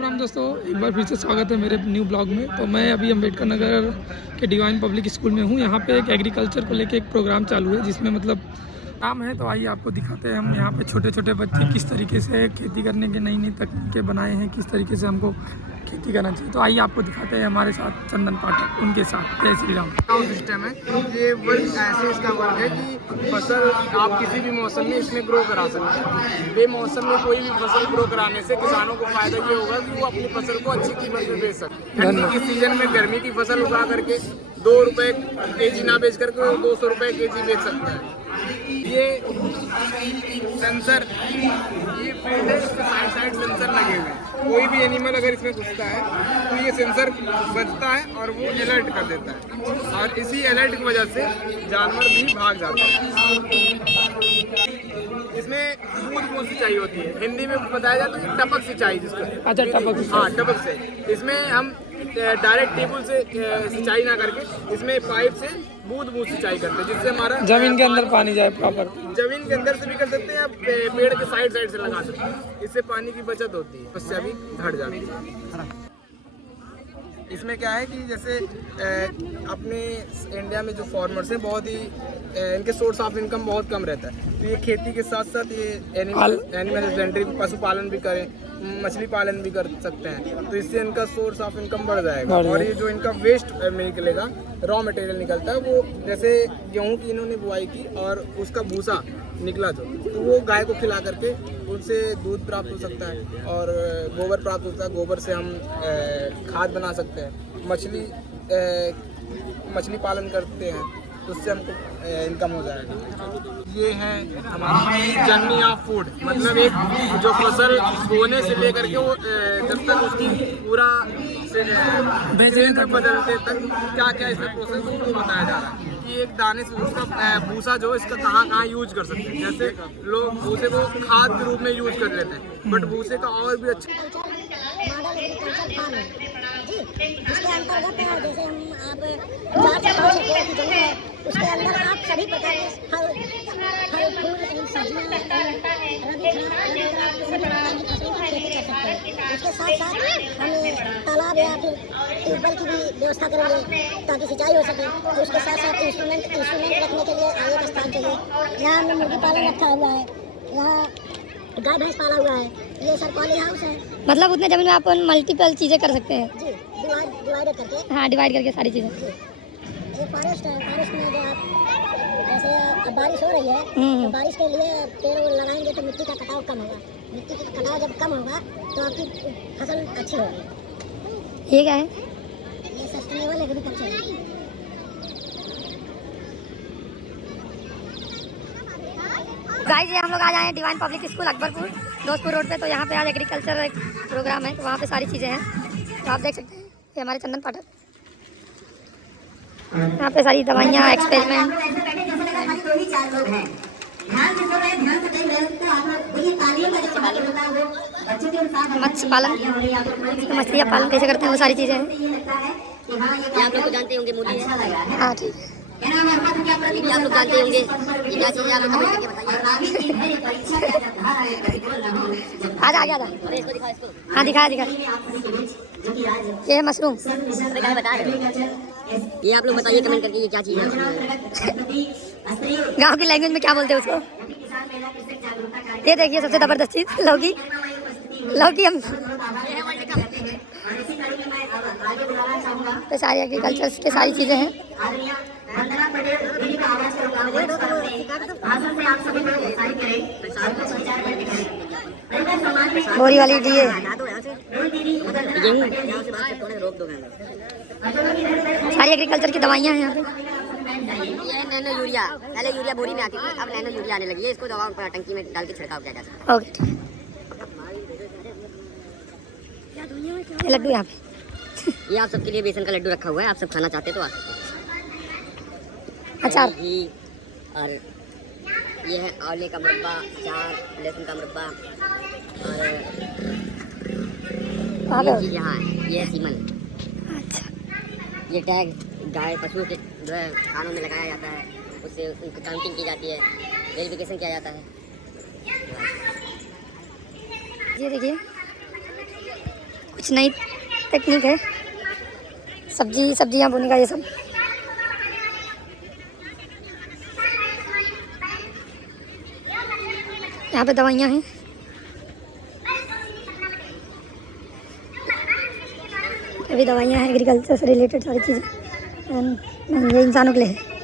राम दोस्तों, एक बार फिर से स्वागत है मेरे न्यू ब्लॉग में। तो मैं अभी अम्बेडकर नगर के डिवाइन पब्लिक स्कूल में हूँ। यहाँ पे एक एग्रीकल्चर को लेके एक प्रोग्राम चालू है जिसमें मतलब काम है। तो आइए आपको दिखाते हैं हम यहाँ पे छोटे छोटे बच्चे किस तरीके से खेती करने की नई नई तकनीकें बनाए हैं, किस तरीके से हमको खेती करना चाहिए। तो आइए आपको दिखाते हैं हमारे साथ चंदन पाठक, उनके साथ। जय श्री राम। सिस्टम है ये वर्क ऐसे इसका वर्क है कि फसल आप किसी भी मौसम में इसमें ग्रो करा सकते हैं। बेमौसम में कोई भी फसल ग्रो कराने से किसानों को फायदा ये होगा कि वो अपनी फसल को अच्छी कीमत में बेच सकते हैं। ठंडी के सीजन में गर्मी की फसल उगा करके 2 रुपए केजी ना बेच करके 200 रुपए केजी बेच सकता है। ये सेंसर, ये फील्ड है, इसमें साइड सेंसर लगे हुए हैं। कोई भी एनिमल अगर इसमें घुसता है तो ये सेंसर बजता है और वो अलर्ट कर देता है, और इसी अलर्ट की वजह से जानवर भी भाग जाते हैं। इसमें बूंद सिंचाई होती है, हिंदी में बताया जाता है टपक सिंचाई जिसको। अच्छा, टपक सिंचाई। हाँ, टपक से। इसमें हम डायरेक्ट टेबल से सिंचाई ना करके इसमें पाइप से बूंद सिंचाई करते हैं, जिससे हमारा जमीन के अंदर पानी जाए प्रॉपर। जमीन के अंदर से भी कर सकते हैं या पेड़ के साइड से लगा सकते हैं। इससे पानी की बचत होती है, उससे अभी घट जाती है। इसमें क्या है कि जैसे अपने इंडिया में जो फार्मर्स हैं बहुत ही इनके सोर्स ऑफ इनकम बहुत कम रहता है। तो ये खेती के साथ साथ ये एनिमल हस्बेंड्री, पशुपालन भी करें, मछली पालन भी कर सकते हैं। तो इससे इनका सोर्स ऑफ इनकम बढ़ जाएगा। और ये जो इनका वेस्ट निकलेगा, रॉ मटेरियल निकलता है, वो जैसे गेहूं की इन्होंने बुआई की और उसका भूसा निकला जो, तो वो गाय को खिला करके उनसे दूध प्राप्त हो सकता है और गोबर प्राप्त होता है। गोबर से हम खाद बना सकते हैं। मछली पालन करते हैं तो उससे हमको इनकम हो जाएगा। ये है हमारा जर्नी ऑफ फूड, मतलब एक जो फसल बोने से लेकर के वो जब तक उसकी पूरा बेचने बदलते तक क्या क्या इसमें प्रोसेस वो बताया जा रहा है कि एक दाने से उसका भूसा जो इसका कहाँ यूज कर सकते हैं। जैसे लोग भूसे को खाद के रूप में यूज कर लेते हैं, बट भूसे का और भी अच्छा जिसके अंतर्गत जैसे हम आप 4 से 5 हेक्टेयर की जमीन है, उसके अंदर आप सभी प्रकार के फल फूल सब्जियां रबी खरीफ किसी प्रकार की फसलों की खेती कर सकते हैं। उसके साथ साथ हम तालाब या फिर ट्यूबवेल की भी व्यवस्था करेंगे ताकि सिंचाई हो सके। तो उसके साथ साथ इंस्ट्रूमेंट रखने के लिए आगे का स्थान चाहिए। यहाँ हमने मुर्गी पालन रखा हुआ है, यहाँ गाय भैंस पाला हुआ है, ये सर पॉली हाउस है। मतलब उतने जमीन में आप मल्टीपल चीजें कर सकते हैं जी, डिवाइड करके। हाँ, डिवाइड करके सारी चीजें। ये फॉरेस्ट है, फॉरेस्ट में जो आप जैसे अब बारिश हो रही है तो बारिश के लिए पेड़ लगाएंगे तो मिट्टी का कटाव कम होगा। मिट्टी का कटाव जब कम होगा तो आपकी फसल अच्छी होगी। ये क्या है? ये सस्टेनेबल एग्रीकल्चर है। गाइस, ये हम लोग आज आए हैं divine public school Akbarpur Dostpur road पे। तो यहाँ पे आज एग्रीकल्चर एक प्रोग्राम है, तो वहाँ पे सारी चीज़ें हैं। तो आप देख सकते हैं, ये हमारे चंदन पाठक, यहाँ पे सारी दवाइयाँ, एक्सपेरिमेंट। मत्स्य पालन, मछलियाँ पालन कैसे करते हैं वो सारी चीज़ें हैं। आप लोग को जानते होंगे मूली है। हाँ ठीक है, ये आप लोग जानते होंगे, ये क्या चीज़ है आप लोग कमेंट करके बताइए। आजा आजा आजा। अरे इसको दिखा, इसको हाँ दिखा। ये है मशरूम। अरे क्या बता रहे हो? ये आप लोग बताइए कमेंट करके ये क्या चीज़ है। गांव की लैंग्वेज में क्या बोलते हैं उसको? ये देखिए सबसे जबरदस्त चीज लौकी। हम तो सारी एग्रीकल्चर की सारी चीज़ें हैं। बोरी वाली डी है, सारी एग्रीकल्चर की दवाइयाँ हैं यहाँ पे। ये नैनो यूरिया, पहले यूरिया बोरी में आती थी, अब नैनो यूरिया आने लगी है। इसको दवा टंकी में डाल के छिड़काव किया जा सकता है। ओके ठीक है। ये लड्डू यहाँ पे, ये आप सबके लिए बेसन का लड्डू रखा हुआ है, आप सब खाना चाहते हैं तो आ सकते हैं। अचार घी, और ये है आंवले का मुरब्बा, अचार, लहसुन का मुरब्बा, और ये चीज़ यहाँ है, ये है सीमन। अच्छा, ये टैग गाय पशुओं के जो है खानों में लगाया जाता है, उससे उनकी काउंटिंग की जाती है, वेरिफिकेशन किया जाता है। ये देखिए कुछ नई टेक्निक है, सब्जियां बोने का ये सब। यहाँ पे दवाइयाँ हैं, अभी दवाइयाँ हैं, एग्रीकल्चर से रिलेटेड सारी चीज़ें। ये इंसानों के लिए है।